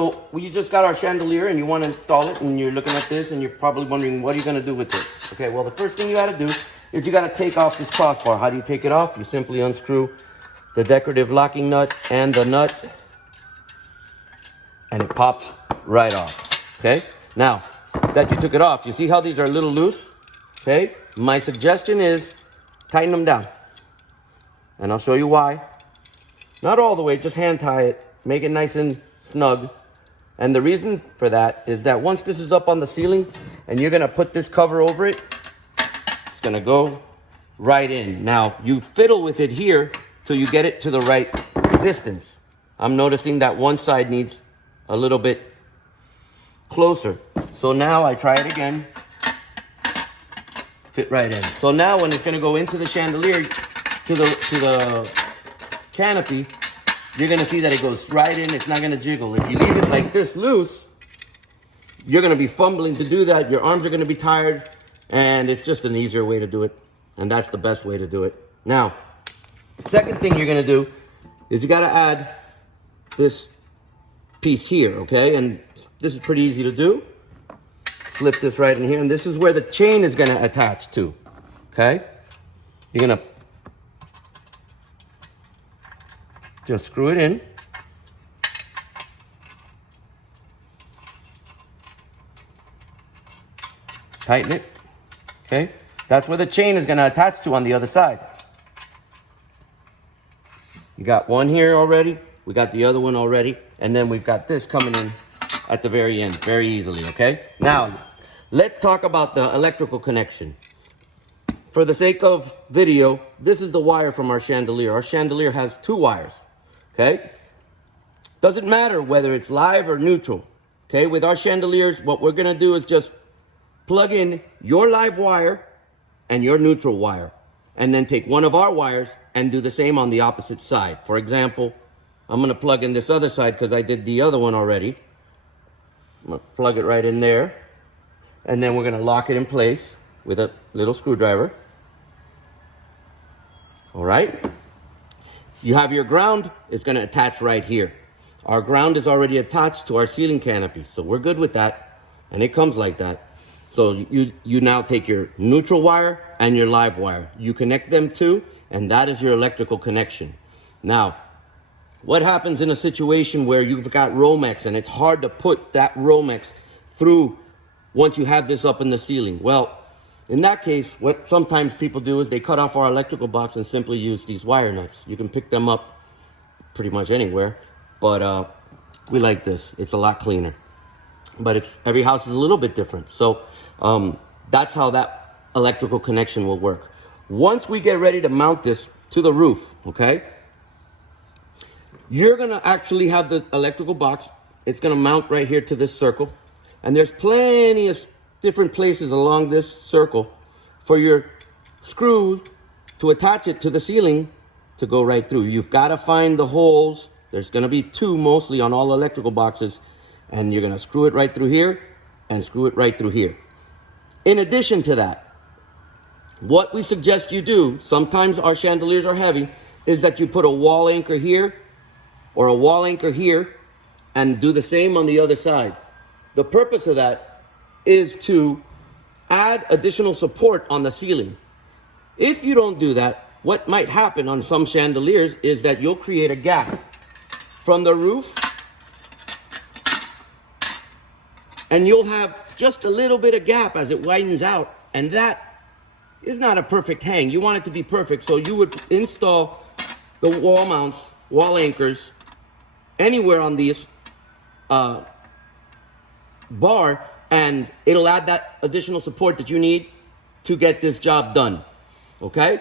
So we just got our chandelier and you want to install it, and you're looking at this and you're probably wondering, what are you going to do with it? Okay, well, the first thing you got to do is you got to take off this crossbar. How do you take it off? You simply unscrew the decorative locking nut and the nut, and it pops right off. Okay, now that you took it off, you see how these are a little loose? Okay, my suggestion is tighten them down, and I'll show you why. Not all the way, just hand tie it, make it nice and snug. And the reason for that is that once this is up on the ceiling and you're gonna put this cover over it, it's gonna go right in. Now, you fiddle with it here till you get it to the right distance. I'm noticing that one side needs a little bit closer. So now I try it again, fit right in. So now when it's gonna go into the chandelier, to the canopy, you're gonna see that it goes right in. It's not gonna jiggle. If you leave it like this loose, you're gonna be fumbling to do that. Your arms are gonna be tired, and it's just an easier way to do it. And that's the best way to do it. Now, second thing you're gonna do is you gotta add this piece here, okay? And this is pretty easy to do. Slip this right in here, and this is where the chain is gonna attach to, okay? You're gonna just screw it in. Tighten it, okay? That's where the chain is gonna attach to on the other side. You got one here already, we got the other one already, and then we've got this coming in at the very end, very easily, okay? Now, let's talk about the electrical connection. For the sake of video, this is the wire from our chandelier. Our chandelier has 2 wires. Okay? Doesn't matter whether it's live or neutral. Okay? With our chandeliers, what we're going to do is just plug in your live wire and your neutral wire. And then take one of our wires and do the same on the opposite side. For example, I'm going to plug in this other side because I did the other one already. I'm going to plug it right in there. And then we're going to lock it in place with a little screwdriver. All right? You have your ground, it's gonna attach right here. Our ground is already attached to our ceiling canopy, so we're good with that, and it comes like that. So you now take your neutral wire and your live wire. You connect them two, and that is your electrical connection. Now, what happens in a situation where you've got Romex and it's hard to put that Romex through once you have this up in the ceiling? Well, in that case, what sometimes people do is they cut off our electrical box and simply use these wire nuts. You can pick them up pretty much anywhere, but we like this. It's a lot cleaner. But every house is a little bit different. So that's how that electrical connection will work. Once we get ready to mount this to the roof, okay, you're gonna actually have the electrical box. It's gonna mount right here to this circle. And there's plenty of different places along this circle for your screw to attach it to the ceiling to go right through. You've got to find the holes. There's going to be 2 mostly on all electrical boxes, and you're going to screw it right through here and screw it right through here. In addition to that, what we suggest you do, sometimes our chandeliers are heavy, is that you put a wall anchor here or a wall anchor here and do the same on the other side. The purpose of that is to add additional support on the ceiling. If you don't do that, what might happen on some chandeliers is that you'll create a gap from the roof, and you'll have just a little bit of gap as it widens out, and that is not a perfect hang. You want it to be perfect, so you would install the wall mounts, wall anchors, anywhere on this bar, and it'll add that additional support that you need to get this job done, okay?